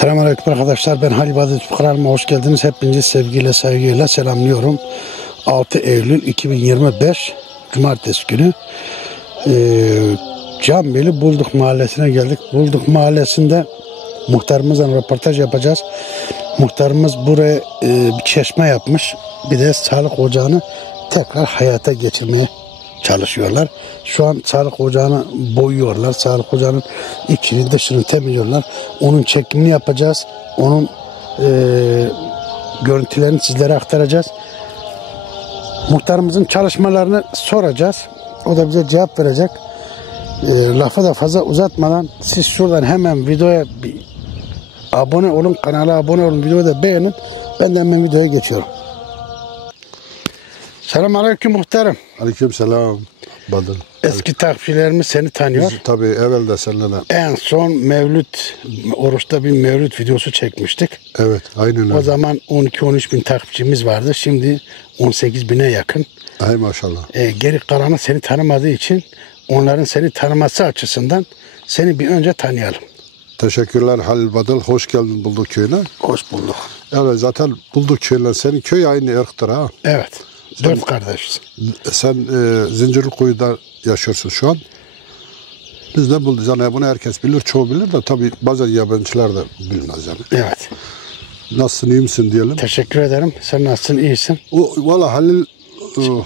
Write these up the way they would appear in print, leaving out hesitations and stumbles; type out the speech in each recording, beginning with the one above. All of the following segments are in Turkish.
Selamünaleyküm arkadaşlar. Ben Halil Bahadır YouTube kanalıma hoş geldiniz. Hepinizi sevgiyle, saygıyla selamlıyorum. 6 Eylül 2025 Cumartesi günü Canbeli Bulduk Mahallesi'ne geldik. Bulduk Mahallesi'nde muhtarımızla röportaj yapacağız. Muhtarımız buraya bir çeşme yapmış. Bir de sağlık ocağını tekrar hayata geçirmeye çalışıyorlar. Şu an sağlık ocağını boyuyorlar. Sağlık ocağının içini dışını temizliyorlar. Onun çekimini yapacağız. Onun görüntülerini sizlere aktaracağız. Muhtarımızın çalışmalarını soracağız. O da bize cevap verecek. Lafı da fazla uzatmadan siz şuradan hemen videoya bir abone olun. Kanala abone olun. Videoyu da beğenin. Ben de hemen videoya geçiyorum. Selamünaleyküm muhtarım. Aleykümselam Badır. Eski takipçilerimiz seni tanıyor. Biz, tabii evvel de seninle. En son oruçta bir mevlüt videosu çekmiştik. Evet, aynen öyle. O zaman 12-13 bin takipçimiz vardı. Şimdi 18 bine yakın. Ay maşallah. Geri kalanı seni tanımadığı için onların seni tanıması açısından seni bir önce tanıyalım. Teşekkürler Halil Badır. Hoş geldin Bulduk Köyü'ne. Hoş bulduk. Evet, zaten Bulduk Köyü'yle senin köy aynı ırktır ha. Evet. 4 kardeşiz. Sen Zincirlikuyu'da yaşıyorsun şu an. Biz de bulduk. Yani bunu herkes bilir, çoğu bilir de tabii bazen yabancılar da bilmez yani. Evet. Nasılsın, iyi misin diyelim. Teşekkür ederim. Sen nasılsın, iyisin? Valla Halil...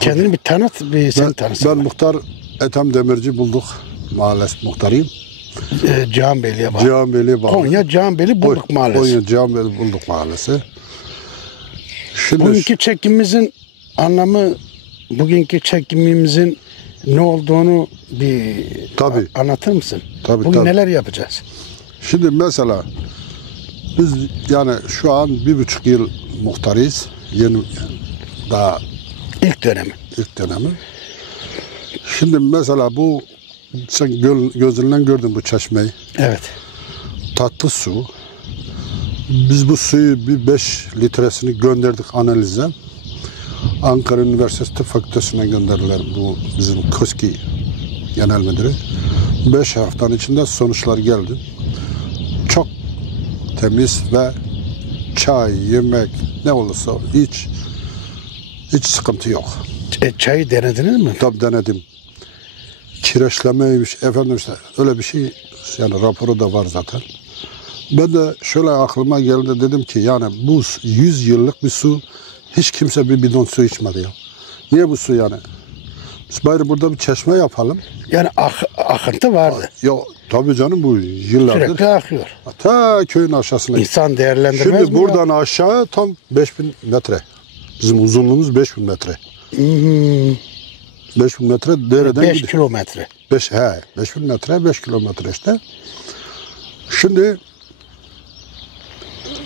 Kendini bir tanıt, seni tanısın. Ben muhtar Ethem Demirci Bulduk Mahallesi muhtarıyım. Canbeli'ye bağlı. Canbeli'ye bağlı. Konya Canbeli Bulduk Mahallesi. Konya Canbeli Bulduk Mahallesi. Şimdi bugünkü çekimimizin anlamı, bugünkü çekimimizin ne olduğunu bir anlatır mısın? Bugün neler yapacağız? Şimdi mesela biz yani şu an 1,5 yıl muhtarıyız. Yeni daha ilk dönemi. Şimdi mesela bu sen gözünden gördün bu çeşmeyi. Evet. Tatlı su. Biz bu suyu bir 5 litresini gönderdik analize. Ankara Üniversitesi Tıp Fakültesi'ne gönderdiler, bu bizim KOSGİ Genel Müdürü. 5 haftanın içinde sonuçlar geldi. Çok temiz ve çay, yemek ne olursa hiç sıkıntı yok. Çayı denediniz mi? Tabii denedim. Kireçlemeymiş efendim, işte öyle bir şey, yani raporu da var zaten. Ben de şöyle aklıma geldi, dedim ki yani bu 100 yıllık bir su, hiç kimse bir bidon su içmedi ya. Niye bu su yani? Biz bari burada bir çeşme yapalım. Yani akıntı vardı. Ya tabii canım, bu yıllardır. Sürekli akıyor. Ta köyün aşağısına. İnsan değerlendirmez mi? Şimdi buradan aşağı tam 5000 metre. Bizim uzunluğumuz 5000 metre. 5000 metre dereden 5 kilometre. 5000 metre 5 kilometre işte. Şimdi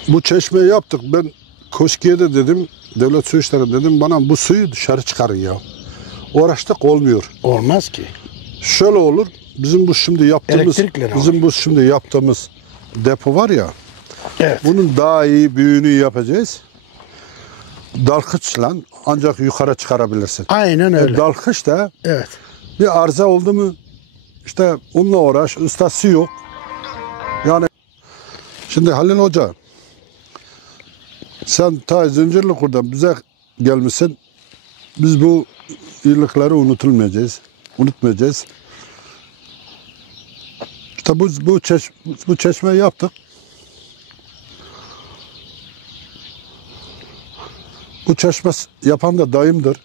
bu çeşmeyi yaptık. Ben KOSGİ'ye de dedim, devlet su işleri dedim, bana bu suyu dışarı çıkarın ya. Uğraştık, olmuyor. Olmaz ki. Şöyle olur. Bizim bu şimdi yaptığımız depo var ya. Evet. Bunun daha iyi büyüğünü yapacağız. Dalgıçla ancak yukarı çıkarabilirsin. Aynen öyle. Dalgıç da evet. bir arıza oldu mu işte onunla uğraş, ustası yok. Yani şimdi Halil Hoca, sen ta Zincirlikuyu'dan bize gelmişsin. Biz bu iyilikleri unutmayacağız. İşte bu çeşmeyi yaptık. Bu çeşme yapan da dayımdır.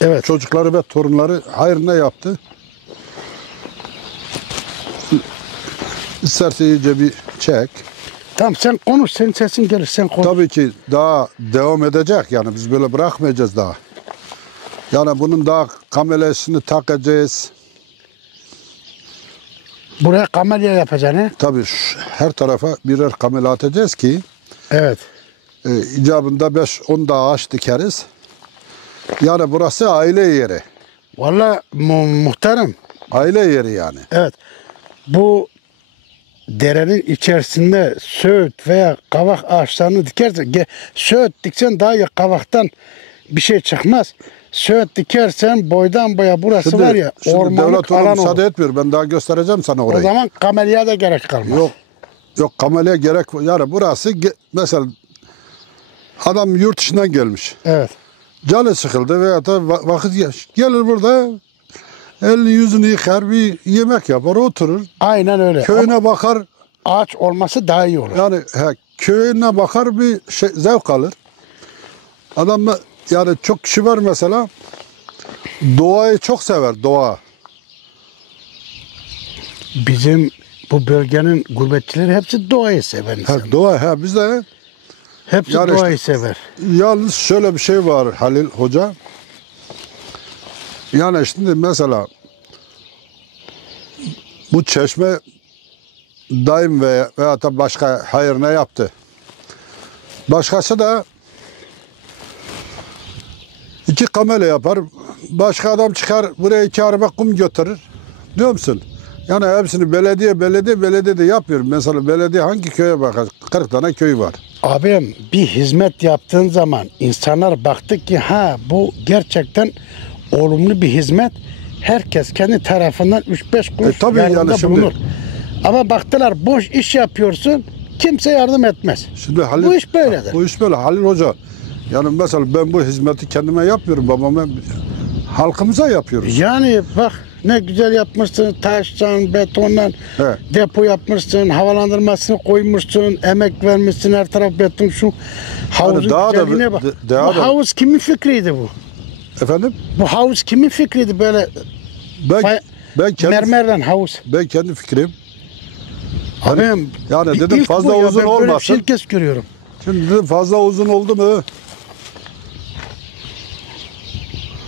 Evet. Çocukları ve torunları hayrına yaptı. İsterse iyice bir çek. Tamam, sen konuş, senin sesin gelir, sen konuş. Tabii ki daha devam edecek, yani biz böyle bırakmayacağız daha. Yani bunun daha kamerasını takacağız. Buraya kamelya yapacaksın he? Tabii her tarafa birer kamera atacağız ki evet. icabında 5-10 da ağaç dikeriz. Yani burası aile yeri. Vallahi muhtarım. Aile yeri yani. Evet. Bu derenin içerisinde söğüt veya kavak ağaçlarını dikersen, söğüt diksen daha iyi, kavaktan bir şey çıkmaz. Söğüt dikersen boydan boya burası şimdi, var ya, şimdi ormanlık devlet ona alan müsaade olur. etmiyor. Ben daha göstereceğim sana orayı. O zaman kamelya da gerek kalmaz. Yok. Yok, kameleye gerek yani burası mesela adam yurt dışından gelmiş. Evet. Canı sıkıldı veya da vakit gelir burada elini yüzünü yıkar, bir yemek yapar, oturur. Aynen öyle. Köyüne Ama bakar. ağaç olması daha iyi olur. Yani köyüne bakar, bir zevk alır. Adam yani çok kişi var mesela, doğayı çok sever, doğa. Bizim bu bölgenin gurbetçileri hepsi doğayı sever insan. Doğa, biz de Hepsi yani doğayı sever. yalnız şöyle bir şey var Halil Hoca. Yani şimdi mesela bu çeşme daim veya da başka hayır ne yaptı? Başkası da 2 kamele yapar. Başka adam çıkar buraya 2 araba kum götürür. Biliyor musun? Yani hepsini belediye de yapmıyor. Mesela belediye hangi köye bakar? 40 tane köy var. Abim bir hizmet yaptığın zaman insanlar baktı ki bu gerçekten olumlu bir hizmet. Herkes kendi tarafından 3-5 kuruş tabii yardımda yani şimdi- bulunur. Ama baktılar boş iş yapıyorsun, kimse yardım etmez. Şimdi Halil, Bu iş böyledir. Bu iş böyle Halil Hoca. Yani mesela ben bu hizmeti kendime yapmıyorum, babama, halkımıza yapıyoruz. Yani bak ne güzel yapmışsın, taştan, betondan Evet. depo yapmışsın, havalandırmasını koymuşsun, emek vermişsin, her taraf beton, şu havuzun daha da- güzelliğine bak. daha Bu da- havuz kimin fikriydi bu? Efendim? Bu havuz kimin fikriydi böyle Ben kendi mermerden havuz? Ben kendi fikrim. Abim Yani dedim ilk fazla bu ya, uzun ben böyle bir olmasın. şey ilk kez görüyorum. Şimdi dedim fazla uzun oldu mu?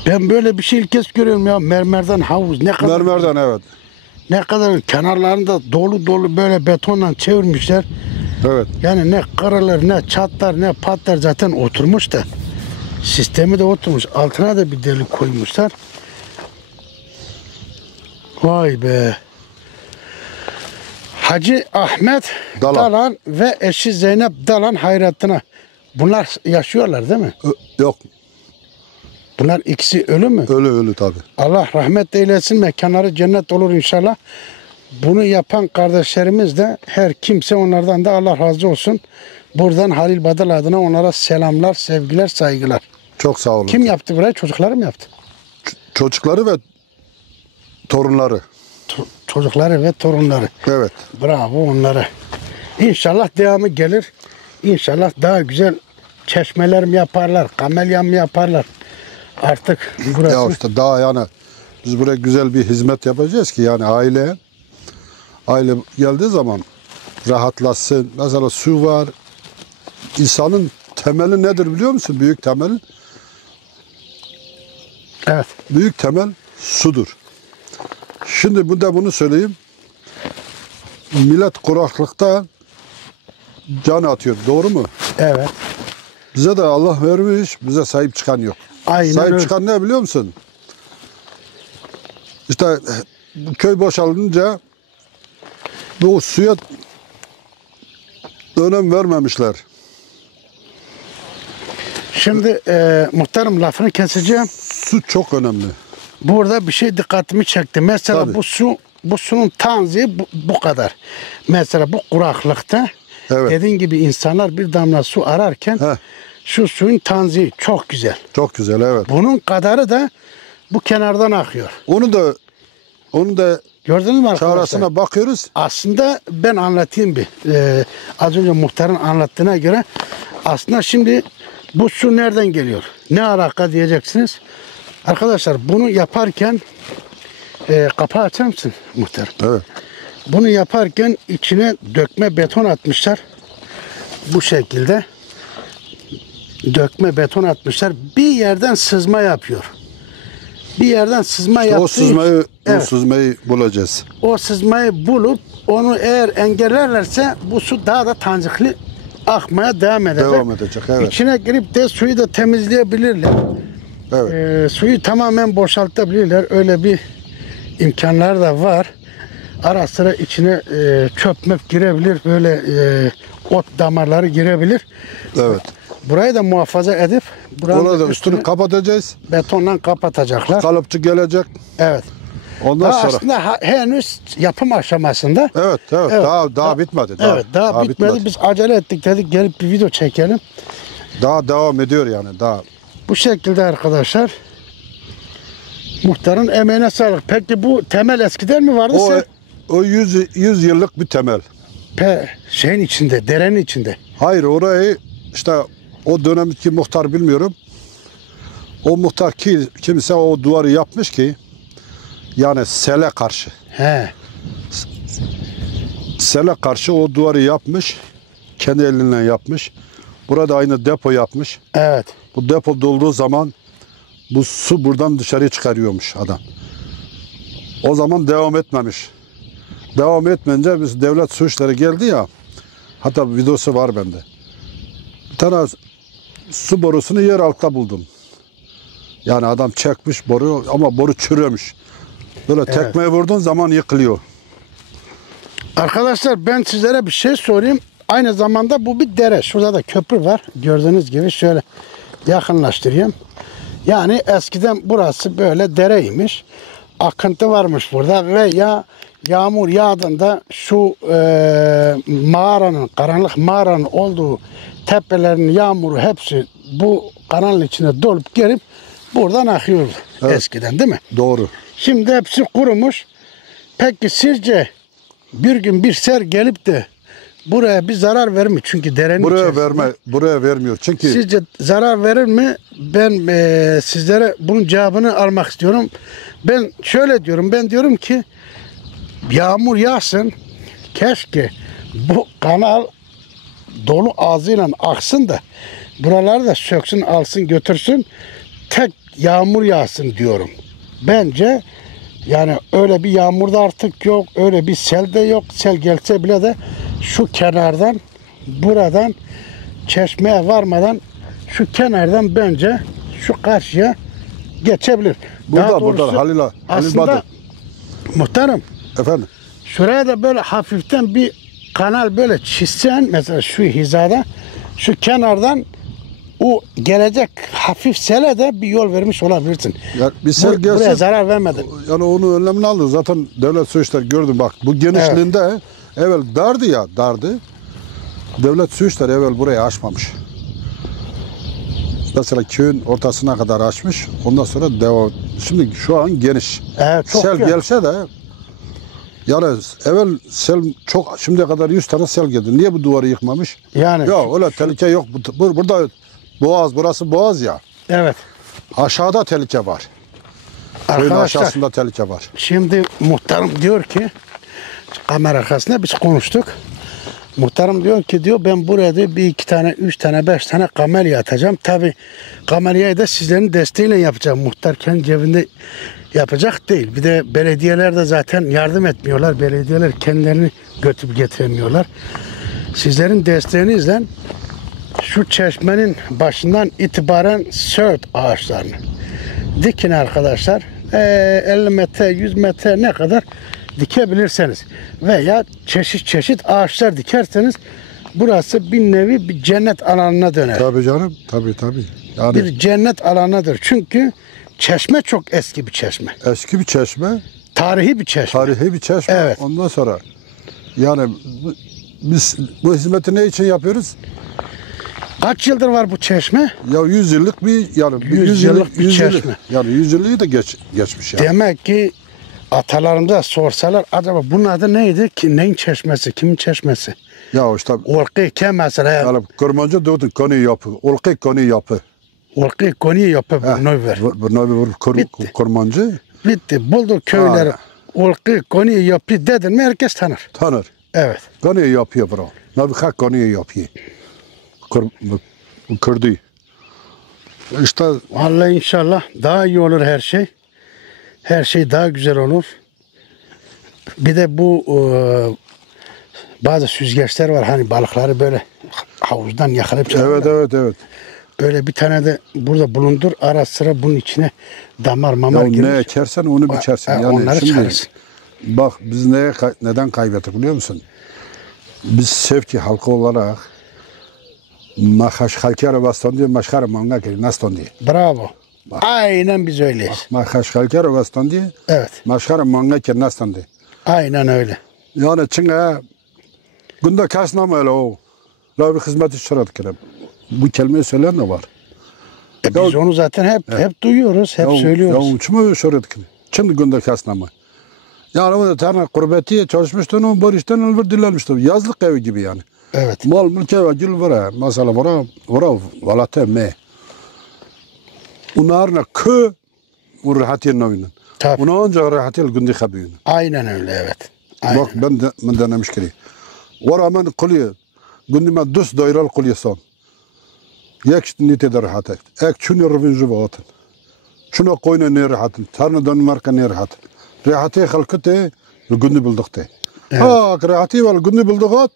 Ben böyle bir şey ilk kez görüyorum ya, mermerden havuz, Mermerden, evet. ne kadar kenarlarında dolu böyle betonla çevirmişler. Evet. Yani ne kırılır, ne çatlar, ne patlar, zaten oturmuş da. Sistemi de oturmuş. Altına da bir delik koymuşlar. Vay be. Hacı Ahmet Dalan. Dalan ve eşi Zeynep Dalan hayratına. Bunlar yaşıyorlar değil mi? Yok. Bunlar ikisi ölü mü? Ölü tabii. Allah rahmet eylesin, mekanları cennet olur inşallah. Bunu yapan kardeşlerimiz de, her kimse onlardan da Allah razı olsun. Buradan Halil Badal adına onlara selamlar, sevgiler, saygılar. Çok sağ olun. Kim yaptı burayı? Çocukları mı yaptı? Çocukları ve torunları. Çocukları ve torunları. Evet. Bravo onlara. İnşallah devamı gelir. İnşallah daha güzel çeşmeler mi yaparlar, kamelya mı yaparlar. Artık burası... Ya işte daha yani biz buraya güzel bir hizmet yapacağız ki yani aile geldiği zaman rahatlasın. Mesela su var. İnsanın temeli nedir biliyor musun? Büyük temel. Evet. Büyük temel sudur. Şimdi bunu söyleyeyim. Millet kuraklıkta can atıyor. Doğru mu? Evet. Bize de Allah vermiş. Bize sahip çıkan yok. Aynen Sahip öyle. çıkan ne biliyor musun? İşte bu köy boşalınca bu suya önem vermemişler. Şimdi muhtarım, lafını keseceğim. Su çok önemli. Burada bir şey dikkatimi çekti. Mesela Tabii. bu suyun tanziği bu kadar. Mesela bu kuraklıkta Evet. dediğin gibi insanlar bir damla su ararken Heh. şu suyun tanziği çok güzel. Çok güzel, evet. Bunun kadarı da bu kenardan akıyor. Onu da Gördünüz mü arkadaşlar? çaresine bakıyoruz. Aslında ben anlatayım bir. Az önce muhtarın anlattığına göre aslında şimdi bu su nereden geliyor? Ne alaka diyeceksiniz. Arkadaşlar bunu yaparken kapağı açar mısın muhtar? Evet. Bunu yaparken içine dökme beton atmışlar. Bu şekilde. Dökme beton atmışlar. Bir yerden sızma yapıyor. Bir yerden sızma İşte yaptığı o sızmayı bulacağız. o sızmayı bulup onu eğer engellerlerse bu su daha da tanzikli akmaya devam edecek. Devam edecek, evet. İçine girip de suyu da temizleyebilirler. Evet. Suyu tamamen boşaltabilirler. Öyle bir imkanlar da var. Ara sıra içine çöp möp girebilir. Böyle ot damarları girebilir. Evet. Burayı da muhafaza edip buranın Orada üstünü kapatacağız. betonla kapatacaklar. Kalıpçı gelecek. Evet. Ondan daha sonra aslında henüz yapım aşamasında. evet, Evet, daha bitmedi. Evet, daha bitmedi. Biz acele ettik dedik gelip bir video çekelim. Daha devam ediyor yani daha. Bu şekilde arkadaşlar. Muhtarın emeğine sağlık. Peki bu temel eskiden mi vardı? O 100 yıllık bir temel. Şeyin içinde, derenin içinde. Hayır, orayı işte o dönemki muhtar bilmiyorum. O muhtar kimse o duvarı yapmış ki yani sele karşı. He. Sele karşı o duvarı yapmış. Kendi elinden yapmış. Burada aynı depo yapmış. Evet. Bu depo dolduğu zaman bu su buradan dışarıya çıkarıyormuş adam. O zaman devam etmemiş. Devam etmeyince biz devlet su işleri geldi ya. Hatta videosu var bende. Bir tane su borusunu yer altta buldum. Yani adam çekmiş boru ama boru çürümüş. Böyle tekmeyi vurduğun zaman yıkılıyor. Arkadaşlar ben sizlere bir şey sorayım. Aynı zamanda bu bir dere. Şurada da köprü var. Gördüğünüz gibi şöyle yakınlaştırayım. Yani eskiden burası böyle dereymiş. Akıntı varmış burada ve yağmur yağdığında şu mağaranın, karanlık mağaranın olduğu tepelerin yağmuru hepsi bu kanalın içine dolup gelip buradan akıyordu eskiden, değil mi? Doğru. Şimdi hepsi kurumuş. Peki sizce bir gün bir sel gelip de buraya bir zarar verir mi? Çünkü derenin buraya vermiyor. Çünkü sizce zarar verir mi? Ben sizlere bunun cevabını almak istiyorum. Ben şöyle diyorum. Ben diyorum ki yağmur yağsın. Keşke bu kanal dolu ağzıyla aksın da buraları da söksün, alsın, götürsün. Tek yağmur yağsın diyorum. Bence yani öyle bir yağmur da artık yok. Öyle bir sel de yok. Sel gelse bile de şu kenardan buradan çeşmeye varmadan şu kenardan bence şu karşıya geçebilir. Burada Halil aslında Badır. Muhtarım. Efendim? Şuraya da böyle hafiften bir kanal böyle çizsen mesela şu hizada şu kenardan o gelecek hafif sele de bir yol vermiş olabilirsin. Ya bir sel gelse, buraya zarar vermedin. Yani onu önlemini aldı. Zaten devlet su işleri gördüm bak. Bu genişliğinde evvel dardı. Devlet su işleri evvel burayı açmamış. Mesela köyün ortasına kadar açmış. Ondan sonra devam. Şimdi şu an geniş. Çok sel güzel. gelse de yani evvel sel çok şimdiye kadar 100 tane sel geldi. Niye bu duvarı yıkmamış? Yani. Ya öyle tehlike yok. Burada boğaz, burası boğaz ya. Evet. Aşağıda tehlike var. Köyün Arkadaşlar aşağısında tehlike var. şimdi muhtarım diyor ki kamera arkasında biz konuştuk. Muhtarım diyor ki ben buraya diyor, bir iki tane, 3 tane, 5 tane kamelya atacağım. Tabi kameryayı da sizlerin desteğiyle yapacağım. Muhtar kendi cebinde yapacak değil. Bir de belediyeler de zaten yardım etmiyorlar. Belediyeler kendilerini götürüp getiremiyorlar. Sizlerin desteğinizle şu çeşmenin başından itibaren söğüt ağaçlarını dikin arkadaşlar. 50 metre, 100 metre ne kadar dikebilirseniz veya çeşit ağaçlar dikerseniz burası bir nevi bir cennet alanına döner. Tabii canım. Tabii. Yani Bir cennet alanıdır. Çünkü çeşme çok eski bir çeşme. eski bir çeşme. Tarihi bir çeşme. Evet. Ondan sonra yani biz bu hizmeti ne için yapıyoruz? Kaç yıldır var bu çeşme? Ya 100 yıllık bir yani 100 yıllık bir çeşme. Yani 100 yıllığı da geçmiş yani. Demek ki atalarımıza sorsalar acaba bunun adı neydi ki, neyin çeşmesi, kimin çeşmesi? Ya işte Olqi kim mesela? yani Kurmancı diyordun konu yapı. Olqi konu yapı. Olqi konu yapı bunu ver. Bu Kurmancı. Bitti. Buldu köyleri. Olqi konu yapı dedin mi herkes tanır. Tanır. Evet. Konu yapıyor bro. Nabi hak konu yapıyor. Kurdu. İşte Vallahi inşallah daha iyi olur her şey. Her şey daha güzel olur. Bir de bu bazı süzgeçler var hani balıkları böyle havuzdan yakalayıp çıkarıyorlar. Evet. Böyle bir tane de burada bulundur. Ara sıra bunun içine damar mamar ya girer. ne ekersen onu biçersin. Yani onları şimdi çıkarırsın. bak biz neden kaybettik biliyor musun? Biz Sevki halkı olarak halkara baston diye maşkara manga ki naston diye. Bravo. Aynen biz öyleyiz. Ma Kaşkalker Ogastan diye. Evet. Maşkara Manga Kernastan diye. Aynen öyle. Yani çünkü günde kaç nam öyle o. La bir hizmet işçiler kerem. Bu kelimeyi söyleyen de var. Biz onu zaten hep duyuyoruz, hep söylüyoruz. Ya uçma şöhret ki. Şimdi günde kaç namı. Yani o da tane kurbeti çalışmıştı, onun barıştan elbir dillenmişti. Yazlık evi gibi yani. Evet. Mal mülke ve gül var. Mesela vara valate me. Onlarına kö o rahatiyel novinin. Tabii. Ona onca rahatiyel gündi kabiyun. Aynen öyle, evet. Aynen. Bak ben denemiş kiri. Vara men kulye. Gündi me dus doyral kulye son. Yak nite de rahatı. Ek çünü rıvınjı bağıtın. Şuna koyuna ne rahatın. Tarna Danimarka ne rahatın. Rahatı halkıte gündi bulduk de. Ha rahatı var gündi bulduk.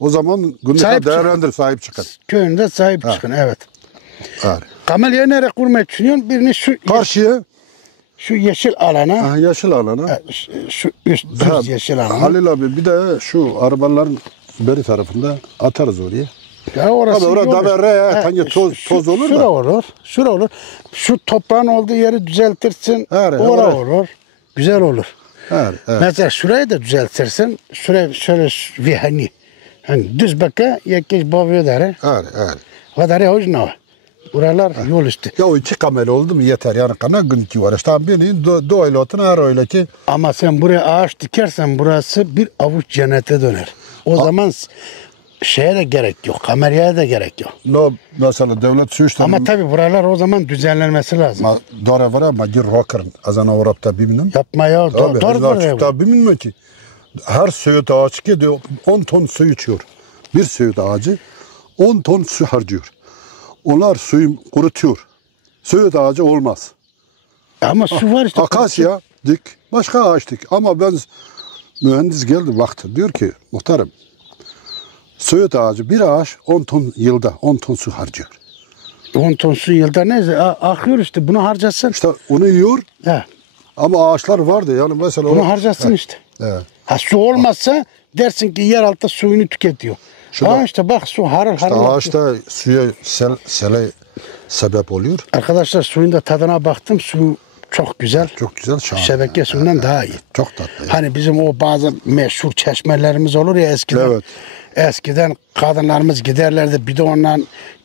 O zaman gündi değerlendir sahip çıkın. Köyünde sahip çıkın, evet. Evet. Kamelya nereye kurmayı düşünüyorsun? Birini Karşıya. Şu yeşil alana. Yeşil alana. Şu üst düz yeşil alana. Halil abi bir de şu arabaların beri tarafında atarız oraya. Ya orası tabii orada davere tangi toz olur şura da. Olur. Şura olur. Şu toprağın olduğu yeri düzeltirsin. Orada olur. Güzel olur. Evet. Mesela şurayı da düzeltirsin. Şuraya şöyle bir hani düz baka yakış bavıyor dere. Evet. O dere hocna. Buralar yol üstü. Ya o iki kamel oldu mu yeter yani kana gün ki var. İşte beni doğayla otun her öyle ki. Ama sen buraya ağaç dikersen burası bir avuç cennete döner. O zaman şeye de gerek yok. Kameraya da gerek yok. No mesela devlet su işleri. Ama tabii buralar o zaman düzenlenmesi lazım. Doğru var ama gir rockern azana Avrupa'da bilmiyorum. Yapma ya. Doğru bilmiyorum ki. Her söğüt ağaç ki diyor 10 ton su içiyor. Bir söğüt ağacı 10 ton su harcıyor. Onlar suyu kurutuyor. Söğüt ağacı olmaz. Ama su var işte. Akasya dik, başka ağaç dik. Ama ben mühendis geldi vakti diyor ki muhtarım söğüt ağacı bir ağaç 10 ton yılda 10 ton su harcıyor. 10 ton su yılda neyse akıyor işte bunu harcasın. İşte onu yiyor. He. Ama ağaçlar vardı yani mesela. Bunu harcasın işte. Evet. Ha su olmazsa dersin ki yeraltı suyunu tüketiyor. İşte bak su harıl işte harıl. Ağaçta suya sele sebep oluyor. Arkadaşlar suyun da tadına baktım. Su çok güzel. Çok güzel. Şahane. Şebeke suyundan daha iyi. Çok tatlı. Hani bizim o bazı meşhur çeşmelerimiz olur ya eskiden. Evet. Eskiden kadınlarımız giderlerdi bidonla,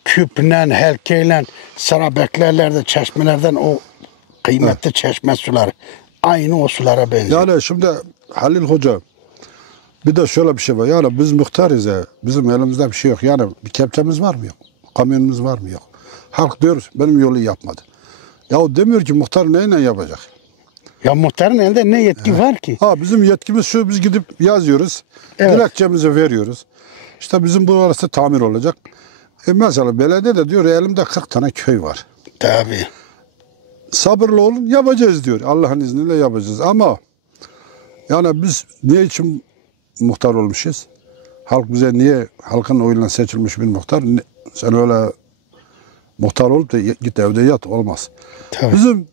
küple, helkeyle sıra beklerlerdi çeşmelerden o kıymetli çeşme suları. Aynı o sulara benziyor. Yani şimdi Halil Hoca bir de şöyle bir şey var. Yani biz muhtarız ya. Bizim elimizde bir şey yok. Yani bir kepçemiz var mı yok? Kamyonumuz var mı yok? Halk diyor benim yolu yapmadı. Ya demiyor ki muhtar neyle yapacak? Ya muhtarın elinde ne yetki var ki? Bizim yetkimiz şu, biz gidip yazıyoruz. Evet. Dilekçemizi veriyoruz. İşte bizim burası tamir olacak. Mesela belediye de diyor elimde 40 tane köy var. Tabii. Sabırlı olun yapacağız diyor. Allah'ın izniyle yapacağız. Ama yani biz niye için muhtar olmuşuz? Halk bize niye halkın oyuyla seçilmiş bir muhtar? Sen öyle muhtar olup da git evde yat olmaz. Tabii.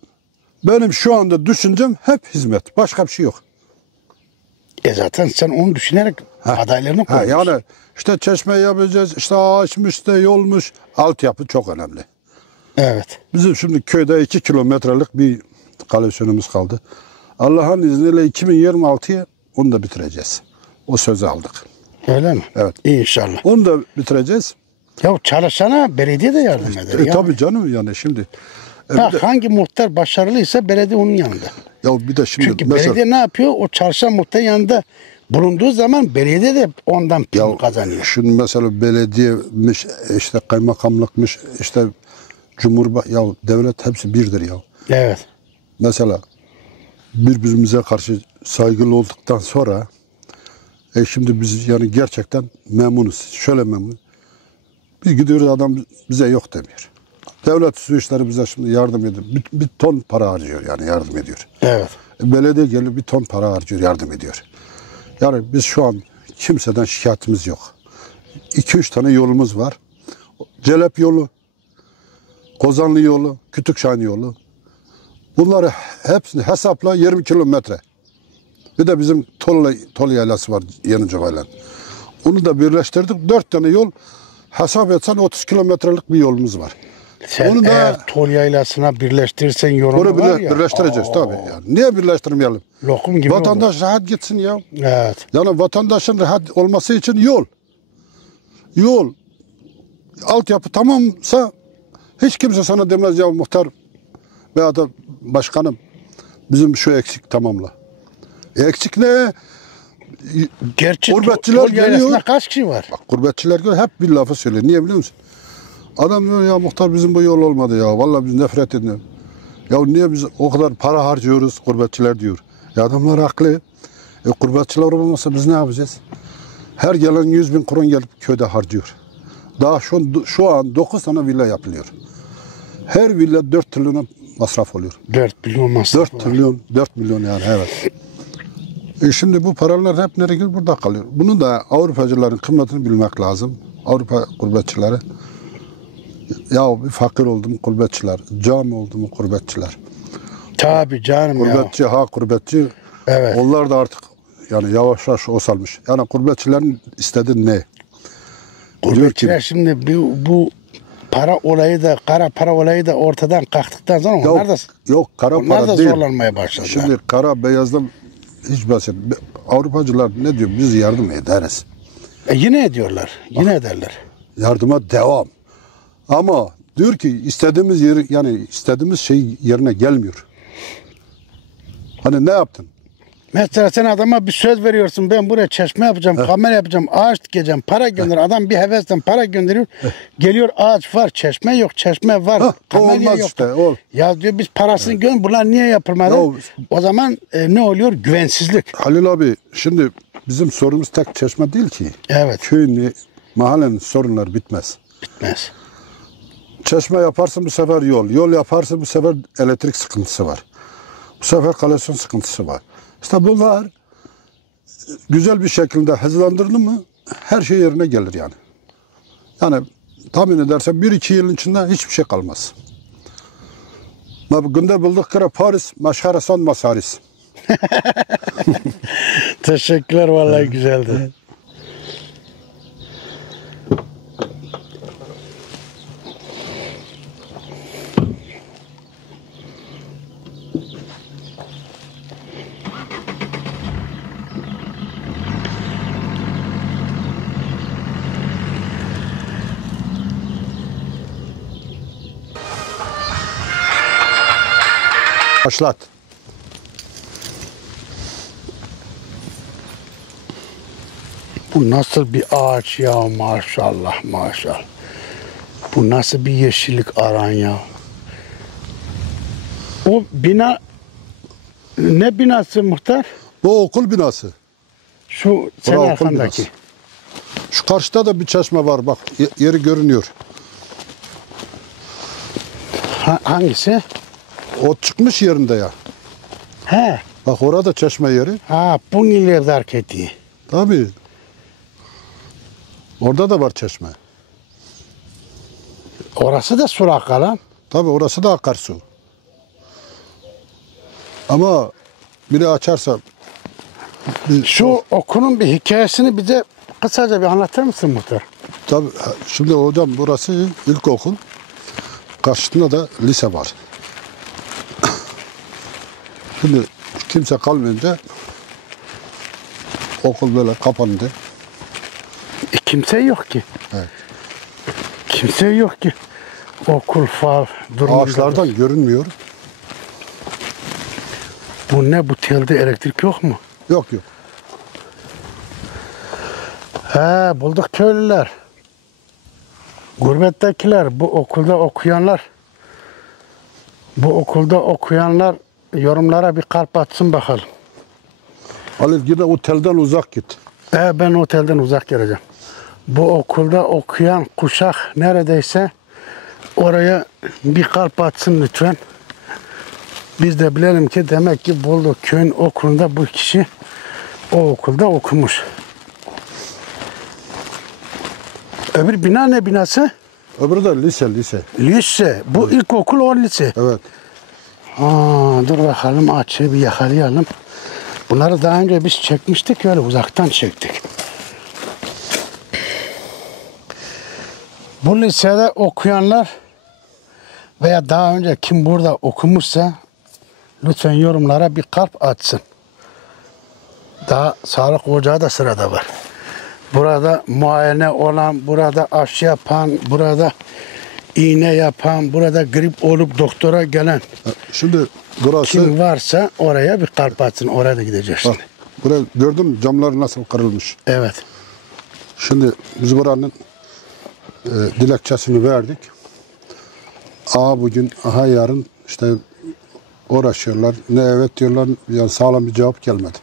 Benim şu anda düşüncem hep hizmet. Başka bir şey yok. Zaten sen onu düşünerek adaylarını koyuyorsun. Yani işte çeşme yapacağız, işte ağaçmış da yolmuş. Altyapı çok önemli. Evet. Bizim şimdi köyde 2 kilometrelik bir kaleksiyonumuz kaldı. Allah'ın izniyle 2026'ya onu da bitireceğiz. O sözü aldık. Öyle mi? Evet. İnşallah. Onu da bitireceğiz. Ya çalışana belediye de yardım eder. Tabii canım yani şimdi. Hangi muhtar başarılıysa belediye onun yanında. Ya bir de şimdi Çünkü mesela, belediye ne yapıyor? O çalışan muhtarın yanında bulunduğu zaman belediye de ondan prim kazanıyor. Şimdi mesela belediyemiş, işte kaymakamlıkmış, işte ya devlet hepsi birdir ya. Evet. Mesela birbirimize karşı saygılı olduktan sonra şimdi biz yani gerçekten memnunuz. Şöyle memnun. Biz gidiyoruz adam bize yok demiyor. Devlet su işleri bize şimdi yardım ediyor. Bir ton para harcıyor yani yardım ediyor. Evet. Belediye gelip bir ton para harcıyor yardım ediyor. Yani biz şu an kimseden şikayetimiz yok. 2-3 tane yolumuz var. Celep yolu, Kozanlı yolu, Kütükşahin yolu. Bunları hepsini hesapla 20 kilometre. Bir de bizim Tol yaylası var Yenicova'yla. Onu da birleştirdik. 4 tane yol hesap etsen 30 kilometrelik bir yolumuz var. Sen Onu da eğer Tol Yaylası'na birleştirirsen yorumu onu var ya. birleştireceğiz tabii. Yani. Niye birleştirmeyelim? Lokum gibi Vatandaş olur. rahat gitsin ya. Evet. Yani vatandaşın rahat olması için yol. Yol. Altyapı tamamsa hiç kimse sana demez ya muhtar veya da başkanım bizim şu eksik tamamla. Eksik ne? Gerçi Gurbetçiler Tol Yaylası'nda geliyor. kaç kişi var? Bak gurbetçiler geliyor hep bir lafı söylüyor. Niye biliyor musun? Adam diyor ya muhtar bizim bu yol olmadı ya. Vallahi biz nefret ediyoruz. Ya niye biz o kadar para harcıyoruz gurbetçiler diyor. Ya adamlar haklı. Gurbetçiler olmasa biz ne yapacağız? Her gelen 100.000 kuruş gelip köyde harcıyor. Daha şu an 9 tane villa yapılıyor. Her villa 4 trilyona masraf oluyor. 4 milyon masraf 4 milyon yani evet. Şimdi bu paralar hep nereye gidiyor? Burada kalıyor. Bunu da Avrupacıların kıymetini bilmek lazım. Avrupa gurbetçileri. Ya bir fakir oldu mu gurbetçiler, cami oldu mu gurbetçiler. Tabii canım Gurbetçi ya. gurbetçi. Evet. Onlar da artık yani yavaş yavaş o salmış. Yani gurbetçilerin istediği ne? Gurbetçiler şimdi bu para olayı da kara para olayı da ortadan kalktıktan sonra Yok kara onlar para da değil. zorlanmaya başladılar. Şimdi kara beyazdan hiç bahset. Avrupacılar ne diyor? Biz yardım ederiz. Yine ediyorlar. Yine ederler. Yardıma devam. Ama diyor ki istediğimiz yeri yani istediğimiz şey yerine gelmiyor. Hani ne yaptın? Mesela sen adama bir söz veriyorsun. Ben buraya çeşme yapacağım, kamera yapacağım, ağaç dikeceğim, para gönder. Adam bir hevesten para gönderiyor. Geliyor ağaç var, çeşme yok, çeşme var. Kamelya olmaz yok. işte. Ol. Ya diyor biz parasını gönder. Bunlar niye yapılmadı? Ya, o zaman ne oluyor? Güvensizlik. Halil abi şimdi bizim sorunumuz tek çeşme değil ki. Evet. Köyün, mahallenin sorunları bitmez. Bitmez. Çeşme yaparsın bu sefer yol. Yol yaparsın bu sefer elektrik sıkıntısı var. Bu sefer kanalizasyon sıkıntısı var. İşte bunlar güzel bir şekilde hızlandırılır mı her şey yerine gelir yani. Yani tahmin edersen 1-2 yıl içinde hiçbir şey kalmaz. Günde bulduk kere Paris, maşhara son masaris. Teşekkürler vallahi güzeldi. Başlat. Bu nasıl bir ağaç ya maşallah maşallah. Bu nasıl bir yeşillik aran ya. O bina ne binası muhtar? Bu okul binası. Şu senin okul arkandaki. binası. Şu karşıda da bir çeşme var bak yeri görünüyor. Hangisi? O çıkmış yerinde ya. He. Bak orada çeşme yeri. Ha, bu ileride hareketi. Tabii. Orada da var çeşme. Orası da surak kalan. Tabii orası da akarsu. Ama biri açarsa Şu okulun bir hikayesini bize kısaca bir anlatır mısın muhtar? tabii şimdi hocam burası ilkokul. Karşısında da lise var. Şimdi kimse kalmayınca okul böyle kapandı. Kimse yok ki. Evet. Kimse yok ki. Okul fal durumunda. Ağaçlardan görünmüyor. Bu ne bu telde elektrik yok mu? Yok. He bulduk köylüler. Gurbettekiler bu okulda okuyanlar yorumlara bir kalp atsın bakalım. Halil yine otelden uzak git. Ben otelden uzak geleceğim. Bu okulda okuyan kuşak neredeyse oraya bir kalp atsın lütfen. Biz de bilelim ki demek ki Bolu köyün okulunda bu kişi o okulda okumuş. Öbür bina ne binası? Öbürü de lise. Lise. Bu ilkokul o lise. Evet. Dur bakalım açığı bir yakalayalım. Bunları daha önce biz çekmiştik öyle uzaktan çektik. Bu lisede okuyanlar veya daha önce kim burada okumuşsa lütfen yorumlara bir kalp atsın. Daha sağlık ocağı da sırada var. Burada muayene olan, burada aşı yapan, burada iğne yapan, burada grip olup doktora gelen Şimdi burası... kim varsa oraya bir kalp atsın. Oraya da gideceğiz şimdi. Bak, buraya gördün mü camlar nasıl kırılmış? Evet. Şimdi biz buranın dilekçesini verdik. Aha bugün, aha yarın işte uğraşıyorlar. Ne evet diyorlar, yani sağlam bir cevap gelmedi.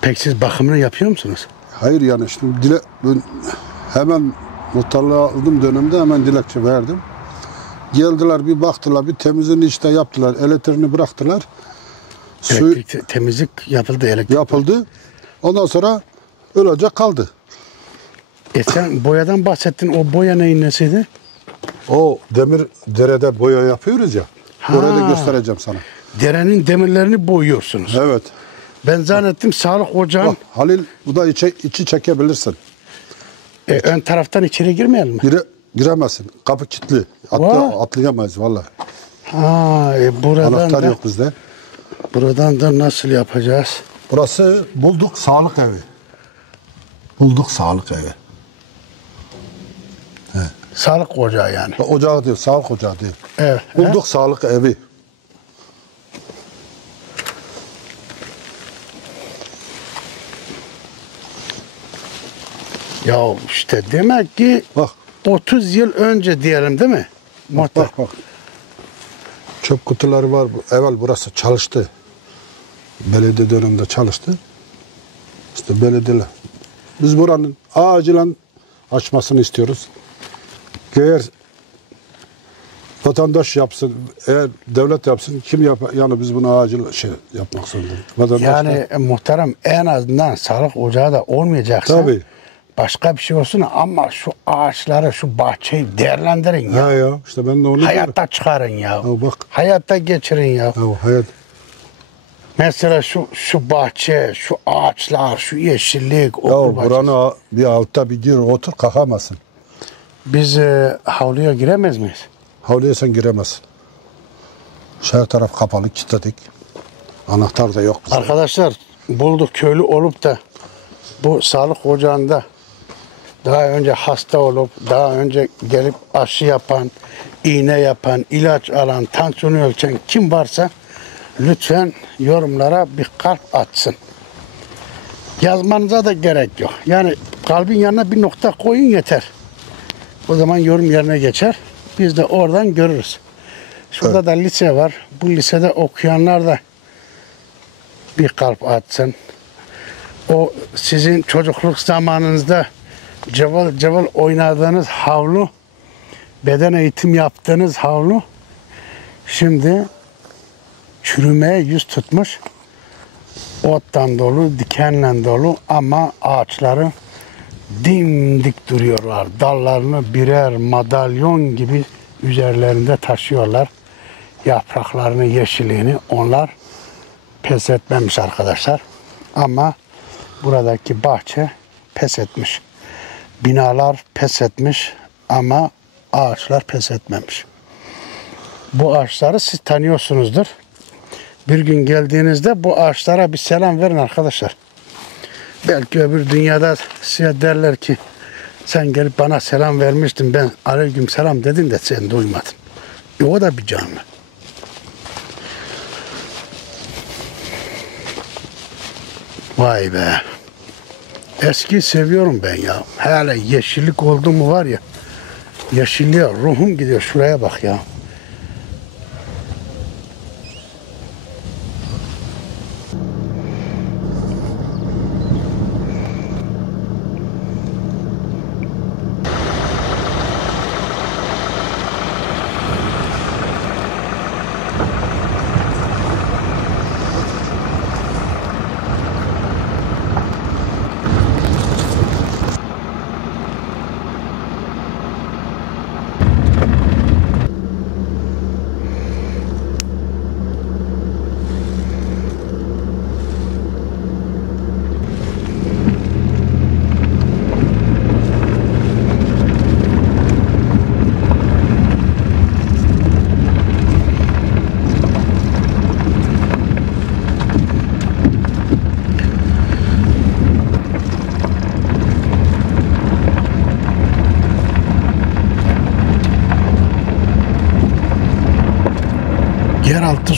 Peki siz bakımını yapıyor musunuz? Hayır yani şimdi ben hemen muhtarlığa aldığım dönemde hemen dilekçe verdim. Geldiler bir baktılar, bir temizliğini işte yaptılar. Elektriğini bıraktılar. Temizlik yapıldı, elektrik yapıldı. Ondan sonra öylece kaldı. Sen boyadan bahsettin. O boya neyin nesiydi? O demir derede boya yapıyoruz ya. Ha. Orayı da göstereceğim sana. Derenin demirlerini boyuyorsunuz. Evet. Ben zannettim sağlık ocağın. Bak, Halil bu da içi çekebilirsin. Ön taraftan içeri girmeyelim mi? Giremezsin. Kapı kilitli. Atlayamayız vallahi. Ha, buradan Anahtar da, yok bizde. buradan da nasıl yapacağız? Burası Bulduk Sağlık Evi. Bulduk Sağlık Evi. Sağlık ocağı yani. Ocağı değil, sağlık ocağı değil. Evet. Bulduk Sağlık Evi. Ya işte demek ki Bak. 30 yıl önce diyelim değil mi? Bak. Çöp kutuları var. Evvel burası çalıştı. Belediye döneminde çalıştı. İşte belediyeler. Biz buranın acilen açmasını istiyoruz. Eğer vatandaş yapsın, eğer devlet yapsın, kim yapar? Yani biz bunu acil yapmak zorundayız. Yani muhterem en azından sağlık ocağı da olmayacaksa Tabii. başka bir şey olsun ama şu ağaçları, şu bahçeyi değerlendirin ya. Ya işte ben de onu Hayatta çıkarın ya. Ya bak. Hayatta geçirin ya. Ya hayat. Mesela şu bahçe, şu ağaçlar, şu yeşillik, Ya okul bahçesi. buranı bir altta bir gir otur kalkamazsın. Biz havluya giremez miyiz? Havluya sen giremezsin. Her taraf kapalı, kilitledik. Anahtar da yok bizde. Arkadaşlar Bulduk köylü olup da bu sağlık ocağında daha önce hasta olup, daha önce gelip aşı yapan, iğne yapan, ilaç alan, tansiyonu ölçen kim varsa lütfen yorumlara bir kalp atsın. Yazmanıza da gerek yok. Yani kalbin yanına bir nokta koyun yeter. O zaman yorum yerine geçer. Biz de oradan görürüz. Şurada Evet. da lise var. Bu lisede okuyanlar da bir kalp atsın. O sizin çocukluk zamanınızda cıvıl cıvıl oynadığınız havlu, beden eğitim yaptığınız havlu şimdi çürümeye yüz tutmuş. Ottan dolu, dikenle dolu ama ağaçları dimdik duruyorlar. Dallarını birer madalyon gibi üzerlerinde taşıyorlar. Yapraklarını, yeşilliğini onlar pes etmemiş arkadaşlar. Ama buradaki bahçe pes etmiş. Binalar pes etmiş ama ağaçlar pes etmemiş. Bu ağaçları siz tanıyorsunuzdur. Bir gün geldiğinizde bu ağaçlara bir selam verin arkadaşlar. Belki öbür dünyada size derler ki sen gelip bana selam vermiştin, ben aleyküm selam dedin de sen duymadın. O da bir canlı. Vay be. Eski seviyorum ben ya. Hele yeşillik oldu mu var ya. Yeşilliğe ruhum gidiyor. Şuraya bak ya.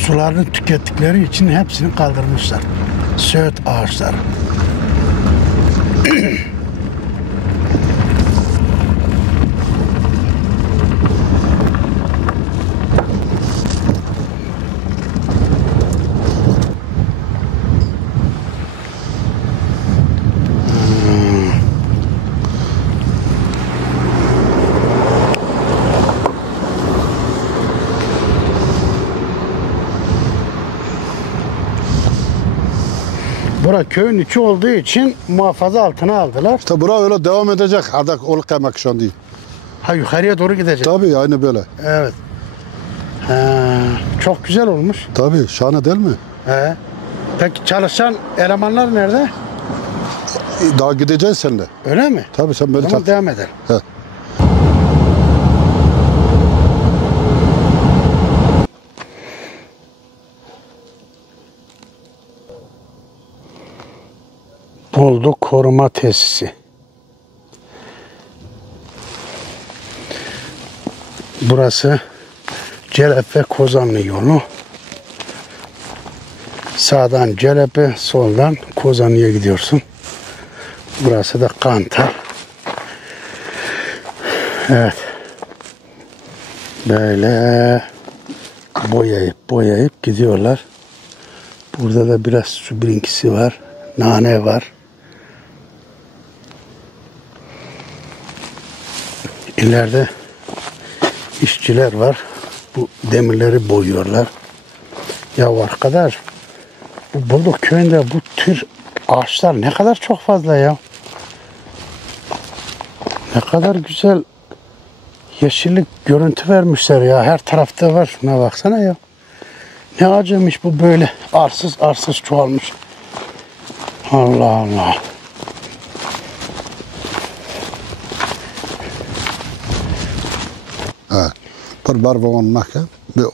sularını tükettikleri için hepsini kaldırmışlar. Söğüt ağaçları. Bura köyün içi olduğu için muhafaza altına aldılar. İşte bura öyle devam edecek. Adak olup kaymak şu an değil. Ha, yukarıya doğru gidecek. Tabii aynı böyle. Evet. Çok güzel olmuş. Tabii şahane değil mi? He. Peki çalışan elemanlar nerede? Daha gideceksin sen de. Öyle mi? Tabii sen böyle Tamam, devam edelim. He. Bulduk koruma tesisi. Burası Celep ve Kozanlı yolu. Sağdan Celep'e, soldan Kozanlı'ya gidiyorsun. Burası da Kantar. Evet. Böyle boyayıp gidiyorlar. Burada da biraz su birinkisi var. Nane var. İleride işçiler var. Bu demirleri boyuyorlar. Ya arkadaş, bu Bulduk köyünde bu tür ağaçlar ne kadar çok fazla ya. Ne kadar güzel yeşillik görüntü vermişler ya. Her tarafta var. Şuna baksana ya. Ne acaymış bu böyle arsız çoğalmış. Allah Allah. Ha. Bir barbavan mahke bir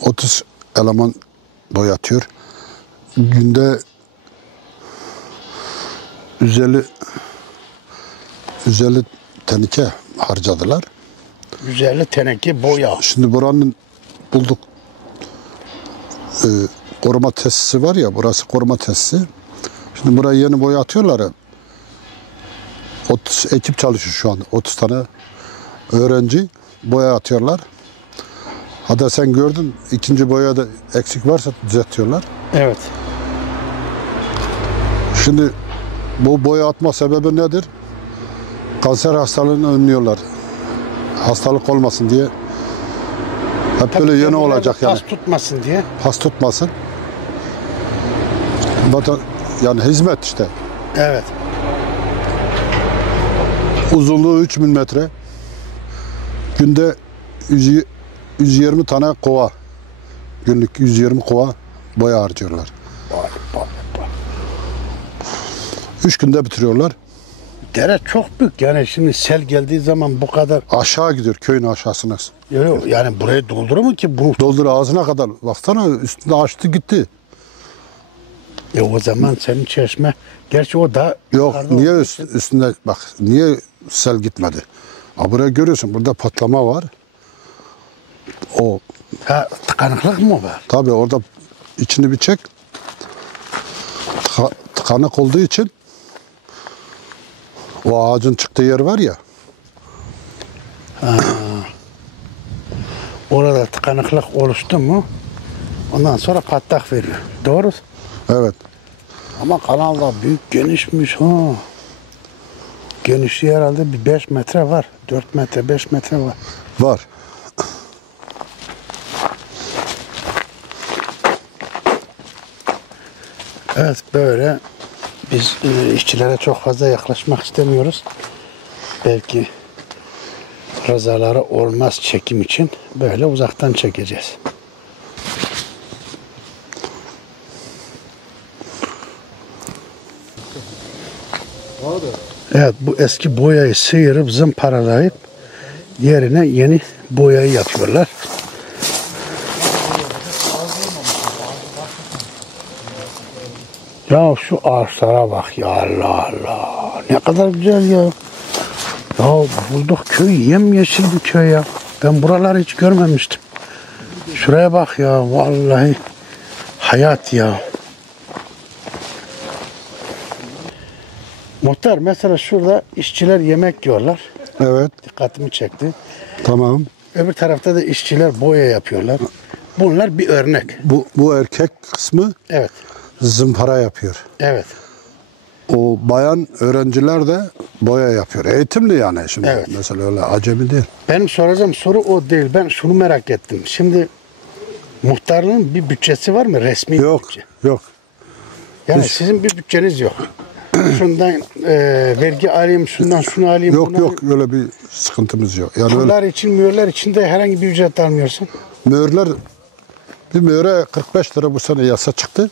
30 eleman boyatıyor. Günde 150 teneke harcadılar. 150 teneke boya. Şimdi buranın Bulduk koruma tesisi var ya, burası koruma tesisi. Şimdi buraya yeni boya atıyorlar. 30 ekip çalışıyor şu anda. 30 tane öğrenci boya atıyorlar. Hatta sen gördün, ikinci boyada eksik varsa düzeltiyorlar. Evet. Şimdi bu boya atma sebebi nedir? Kanser hastalığını önlüyorlar. Hastalık olmasın diye. Hep böyle yeni olacak yani. Pas tutmasın diye. Pas tutmasın. Yani hizmet işte. Evet. Uzunluğu 3000 metre. Günde 120 tane kova. Günlük 120 kova boya harcıyorlar. 3 günde bitiriyorlar. Dere çok büyük yani, şimdi sel geldiği zaman bu kadar. Aşağı gidiyor, köyün aşağısına. Yok yani burayı doldurur mu ki bu? Doldur ağzına kadar. Baksana üstünde açtı gitti. O zaman senin çeşme, gerçi o da Yok, niye üstünde bak, niye sel gitmedi? Ha, buraya görüyorsun, burada patlama var. O tıkanıklık mı var? tabii orada içini bir çek. Tıkanık olduğu için o ağacın çıktığı yer var ya. Orada tıkanıklık oluştu mu ondan sonra patlak veriyor. Doğru. Evet. Ama kanal da büyük, genişmiş ha. Genişliği herhalde bir 5 metre var. 4 metre, 5 metre var. Var. Evet, böyle biz işçilere çok fazla yaklaşmak istemiyoruz. Belki rızaları olmaz çekim için, böyle uzaktan çekeceğiz. Evet, bu eski boyayı sıyırıp zımparalayıp yerine yeni boyayı yapıyorlar. Ya şu ağaçlara bak ya, Allah Allah. Ne kadar güzel ya. Ya Bulduk köy yemyeşil bir köy ya. Ben buraları hiç görmemiştim. Şuraya bak ya, vallahi hayat ya. Muhtar, mesela şurada işçiler yemek yiyorlar. Evet. Dikkatimi çekti. Tamam. Öbür tarafta da işçiler boya yapıyorlar. Bunlar bir örnek. Bu erkek kısmı Evet. zımpara yapıyor. Evet. O bayan öğrenciler de boya yapıyor. Eğitimli yani şimdi. Evet. Mesela öyle acemi değil. Benim soracağım soru o değil. Ben şunu merak ettim. Şimdi muhtarlığın bir bütçesi var mı? Resmi bir Yok. bütçe. Yok. Yani Hiç. sizin bir bütçeniz yok. Şundan vergi alayım, şundan şunu alayım. Yok bunu yok alayım. öyle bir sıkıntımız yok. Yani öyle Pullar için, mühürler için de herhangi bir ücret almıyorsun. mühürler bir mühüre 45 lira bu sene yasa çıktı.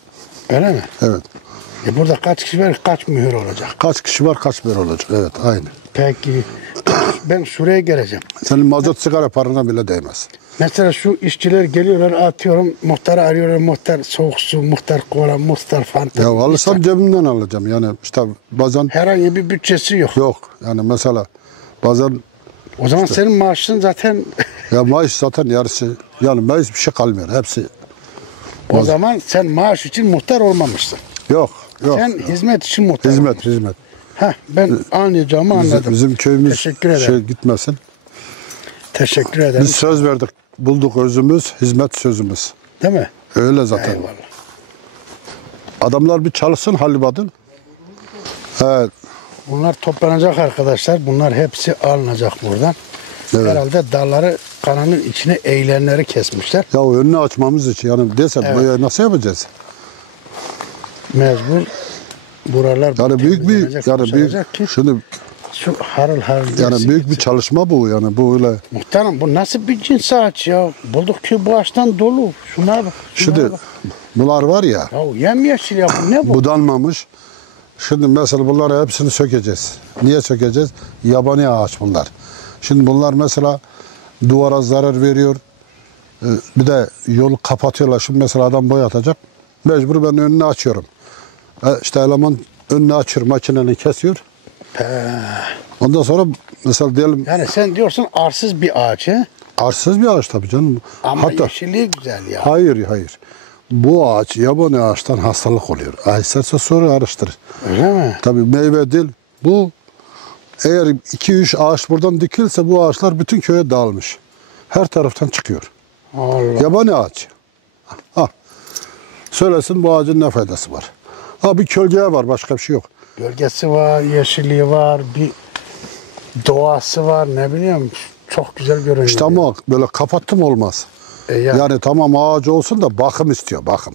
Öyle mi? Evet. Burada kaç kişi var, kaç mühür olacak? Kaç kişi var kaç mühür olacak. Evet aynı. Peki ben şuraya geleceğim. Senin mazot sigara parana bile değmez. Mesela şu işçiler geliyorlar, atıyorum, muhtarı arıyorlar, muhtar soğuk su, muhtar kola, muhtar fanta. Ya alırsam cebimden alacağım. Yani işte bazen Herhangi bir bütçesi yok. yok. Yani mesela bazen O zaman senin maaşın zaten ya maaş zaten yarısı yani maaş bir şey kalmıyor. Hepsi o zaman sen maaş için muhtar olmamışsın. yok. Sen hizmet için muhtar olmuşsun. Hizmet. Heh, ben anlayacağımı anladım. Bizim köyümüz Teşekkür ederim. Gitmesin. Teşekkür ederim. Biz söz verdik. Bulduk özümüz, hizmet sözümüz. Değil mi? Öyle zaten. Eyvallah. Adamlar bir çalışsın halibadın. Evet. Bunlar toplanacak arkadaşlar. Bunlar hepsi alınacak buradan. Evet. Herhalde dalları kananın içine eğilenleri kesmişler. Ya o önünü açmamız için yani desem Evet. böyle nasıl yapacağız? Mecbur buralar Yani büyük bir temizlenecek, yani büyük boşalacak ki şimdi şu harıl harıl yani gerisi büyük bir gitsin. çalışma bu yani bu öyle. Muhtarım, bu nasıl bir cins ağaç ya? Bulduk ki bu ağaçtan dolu. Şuna bak. Şuna Şimdi bak. bunlar var ya Ya yemyeşil ya, bu ne bu? budanmamış. Şimdi mesela bunları hepsini sökeceğiz. Niye sökeceğiz? Yabani ağaç bunlar. Şimdi bunlar mesela duvara zarar veriyor. Bir de yolu kapatıyorlar. Şimdi mesela adam boyatacak. Mecbur ben önünü açıyorum. İşte eleman önünü açıyor, makinenin kesiyor. Ondan sonra mesela diyelim Yani sen diyorsun arsız bir ağaç he? arsız bir ağaç tabii canım. Ama Hatta yeşilliği güzel ya. hayır. Bu ağaç yabani ağaçtan hastalık oluyor. İsterse sonra araştırır. Öyle mi? Tabii meyve değil. Bu eğer 2-3 ağaç buradan dikilse bu ağaçlar bütün köye dağılmış. Her taraftan çıkıyor. Allah. Yabani ağaç. Ha. Söylesin bu ağacın ne faydası var? Ha bir gölgeye var başka bir şey yok. Gölgesi var, yeşilliği var, bir doğası var, ne bileyim, çok güzel görünüyor. İşte ama böyle kapattım olmaz. Yani tamam ağaç olsun da bakım istiyor bakım.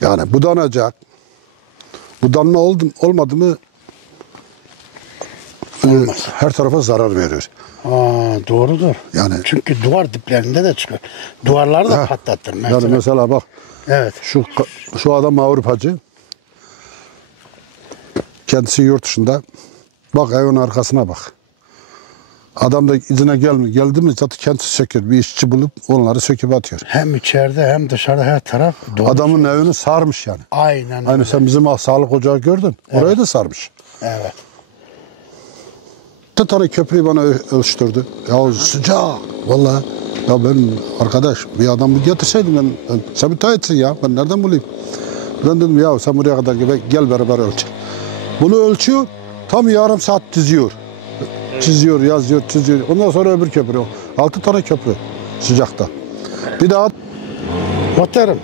Yani budanacak. Budanma olmadı mı olmaz. her tarafa zarar veriyor. Doğrudur. Yani çünkü duvar diplerinde de çıkıyor. Duvarları da Heh. patlattır mesela. yani mesela bak Evet. şu adam Avrupacı. Kendisi yurt dışında. Bak evin arkasına bak. Adam da izine geldi mi zaten kendisi söküyor. Bir işçi bulup onları söküp atıyor. Hem içeride hem dışarıda her taraf doğru. Adamın evini sarmış yani. Aynen Aynı öyle. sen bizim sağlık ocağı gördün. Orayı Evet. da sarmış. Evet. Bir tane köprüyü bana ölçtürdü. Ya sıcak. Vallahi. Ya ben arkadaş bir adamı getirseydim ben sen müteahhitsin ya. Ben nereden bulayım? Ben dedim ya sen buraya kadar gel beraber ölç. Bunu ölçüyor. Tam yarım saat diziyor. Çiziyor, yazıyor, çiziyor. Ondan sonra öbür köprü. 6 tane köprü sıcakta. Bir daha Muhtarım,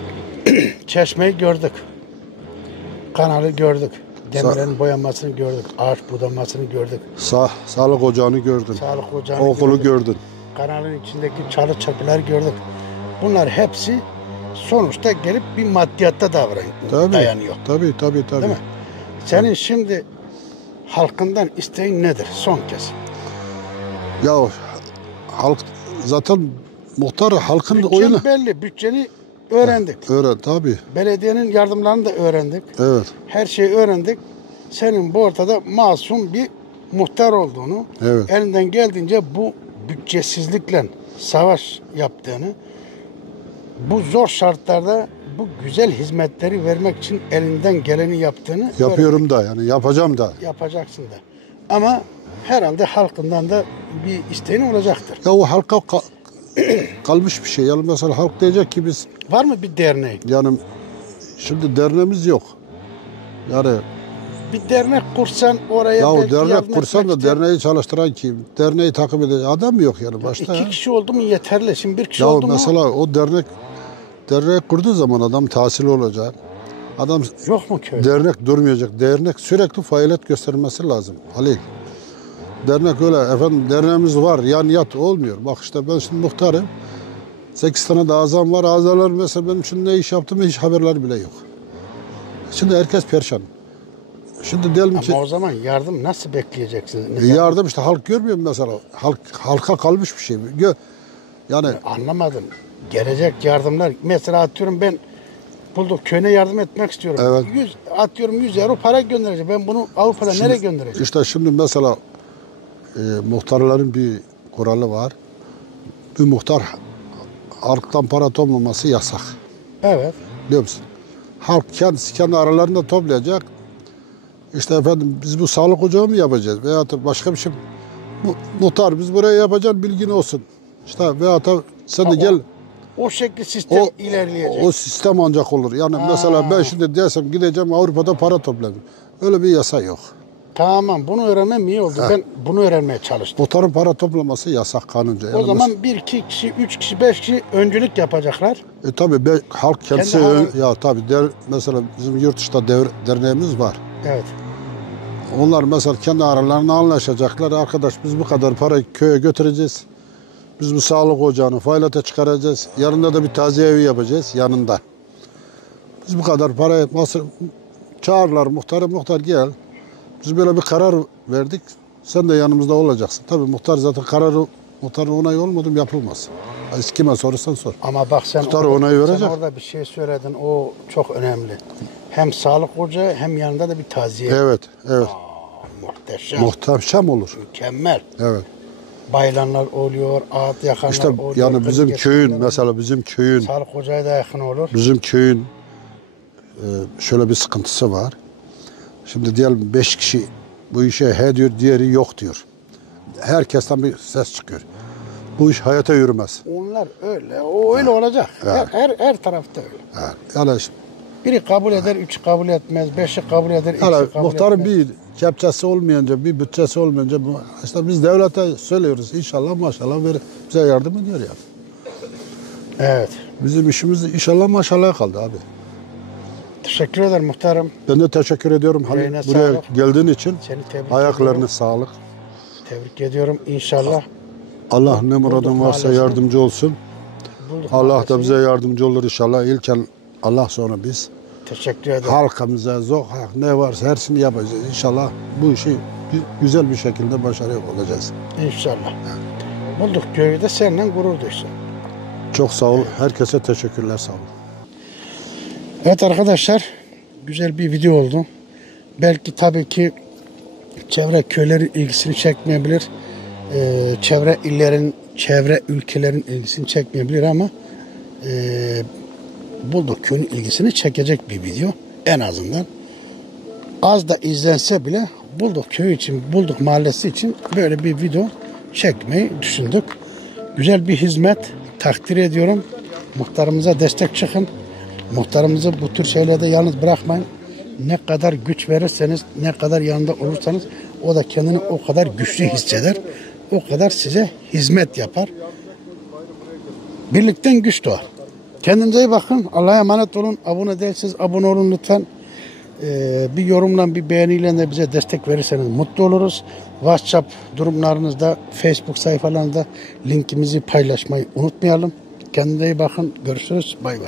çeşmeyi gördük. Kanalı gördük. Demirlerin boyanmasını gördük. Ağaç budamasını gördük. sağlık ocağını gördün. Sağlık ocağını Okulu gördük. gördün. Kanalın içindeki çalı çapılar gördük. Bunlar hepsi sonuçta gelip bir maddiyatta dayanıyor. Tabii. Değil mi? Senin şimdi halkından isteğin nedir? Son kez. Ya halk zaten muhtar halkın Bütçen oyunu. belli. Bütçeni öğrendik. Öyle tabii. Belediyenin yardımlarını da öğrendik. Evet. Her şeyi öğrendik. Senin bu ortada masum bir muhtar olduğunu, Evet. elinden geldiğince bu bütçesizlikle savaş yaptığını, bu zor şartlarda bu güzel hizmetleri vermek için elinden geleni yaptığını Yapıyorum da yani yapacağım da. yapacaksın da. Ama herhalde halkından da bir isteğin olacaktır. Ya o halka kalmış bir şey. Yani mesela halk diyecek ki biz Var mı bir derneği? yani şimdi derneğimiz yok. Yani Bir dernek kursan oraya ya belki dernek yardım kursan etmek da için- derneği çalıştıran kim? Derneği takip edecek adam yok yani başta. İki Ya. kişi oldu mu yeterli. Şimdi bir kişi Ya oldu mu mesela o dernek kurduğu zaman adam tahsili olacak. Adam yok mu köyde? dernek durmayacak. Dernek sürekli faaliyet göstermesi lazım Halil. Dernek öyle efendim derneğimiz var yan yat olmuyor. Bak işte ben şimdi muhtarım. 8 tane de azam var. Azalar mesela benim şimdi ne iş yaptığımı hiç haberleri bile yok. Şimdi herkes perişan. Şimdi diyelim ki Ama o zaman yardım nasıl bekleyeceksiniz? Mesela yardım işte halk görmüyor mu mesela? Halka kalmış bir şey. Yani anlamadım. Gelecek yardımlar. Mesela atıyorum ben Bulduk köyüne yardım etmek istiyorum. Evet. 100 euro para göndereceğim. Ben bunu Avrupa'da nereye göndereceğim? İşte şimdi mesela muhtarların bir kuralı var. Bir muhtar halktan para toplaması yasak. Evet. Biliyor musun? Halk kendisi kendi aralarında toplayacak. İşte efendim biz bu sağlık ocağı mı yapacağız? Veyahut da başka bir şey. Muhtar biz buraya yapacağız bilgin olsun. İşte veyahut da sen de gel. O şekli sistem ilerleyecek. O sistem ancak olur. Yani mesela ben şimdi desem gideceğim Avrupa'da para toplayayım. Öyle bir yasa yok. Tamam bunu öğrenmem iyi oldu. Ben bunu öğrenmeye çalıştım. Muhtarın para toplaması yasak kanunca. O Yani zaman 1, 2 kişi, 3 kişi, 5 kişi öncülük yapacaklar. Tabii halk kendisi ya tabii mesela bizim yurt dışında derneğimiz var. Evet. Onlar mesela kendi aralarında anlaşacaklar. Arkadaş biz bu kadar parayı köye götüreceğiz. Biz bu sağlık ocağını faaliyete çıkaracağız. Yanında da bir taziye evi yapacağız yanında. Biz bu kadar parayı çağırırlar muhtar gel. Biz böyle bir karar verdik. Sen de yanımızda olacaksın. Tabii muhtar zaten muhtarın onayı olmadı mı yapılmaz. Kime sorarsan sor. Ama bak sen Muhtar onayı verecek. Sen orada bir şey söyledin. O çok önemli. Hem sağlık ocağı hem yanında da bir taziye. Evet. Muhteşem. Muhteşem olur. Mükemmel. Evet. Bayılanlar oluyor, ağıt yakanlar İşte oluyor. yani bizim kız köyün geçenler mesela bizim köyün sağlık ocağı da yakın olur. bizim köyün şöyle bir sıkıntısı var. Şimdi diyelim 5 kişi bu işe he diyor, diğeri yok diyor. Herkesten bir ses çıkıyor. Bu iş hayata yürümez. Onlar öyle, o öyle olacak. Evet. Her tarafta öyle. Yani işte, Biri kabul eder, 3 kabul etmez, 5'i kabul eder, 2'si yani kabul muhtarın etmez. bir kepçesi olmayınca, bir bütçesi olmayınca işte biz devlete söylüyoruz. İnşallah maşallah bize yardım ediyor yani. Evet. Bizim işimiz inşallah maşallah kaldı abi. Teşekkür ederim muhtarım. Ben de teşekkür ediyorum Halil. Yüreğine Buraya sağlık. geldiğin için. Seni tebrik Ayaklarına ediyorum. sağlık. Tebrik ediyorum. İnşallah Allah ne muradın varsa Mahallesi'ne- yardımcı olsun. Bulduk Allah da Mahallesi'ne. bize yardımcı olur inşallah. İlken Allah sonra biz. Teşekkür ederim. Halkımıza, sokak ne varsa her şeyini yapacağız. İnşallah bu işi güzel bir şekilde başarıya olacağız. İnşallah. Bulduk köyü de seninle gurur duysun. Çok sağ ol. Herkese teşekkürler sağ olun. Evet arkadaşlar, güzel bir video oldu. Belki tabii ki çevre köylerin ilgisini çekmeyebilir. Çevre illerin, çevre ülkelerin ilgisini çekmeyebilir ama Bulduk köyün ilgisini çekecek bir video en azından. Az da izlense bile Bulduk köyü için, Bulduk mahallesi için böyle bir video çekmeyi düşündük. Güzel bir hizmet, takdir ediyorum. Muhtarımıza destek çıkın. Muhtarımızı bu tür şeylerde yalnız bırakmayın. Ne kadar güç verirseniz, ne kadar yanında olursanız o da kendini o kadar güçlü hisseder. O kadar size hizmet yapar. Birlikten güç doğar. Kendinize iyi bakın. Allah'a emanet olun. Abone değilseniz abone olun lütfen. Bir yorumla, bir beğeniyle de bize destek verirseniz mutlu oluruz. WhatsApp durumlarınızda, Facebook sayfalarında linkimizi paylaşmayı unutmayalım. Kendinize iyi bakın. Görüşürüz. Bay bay.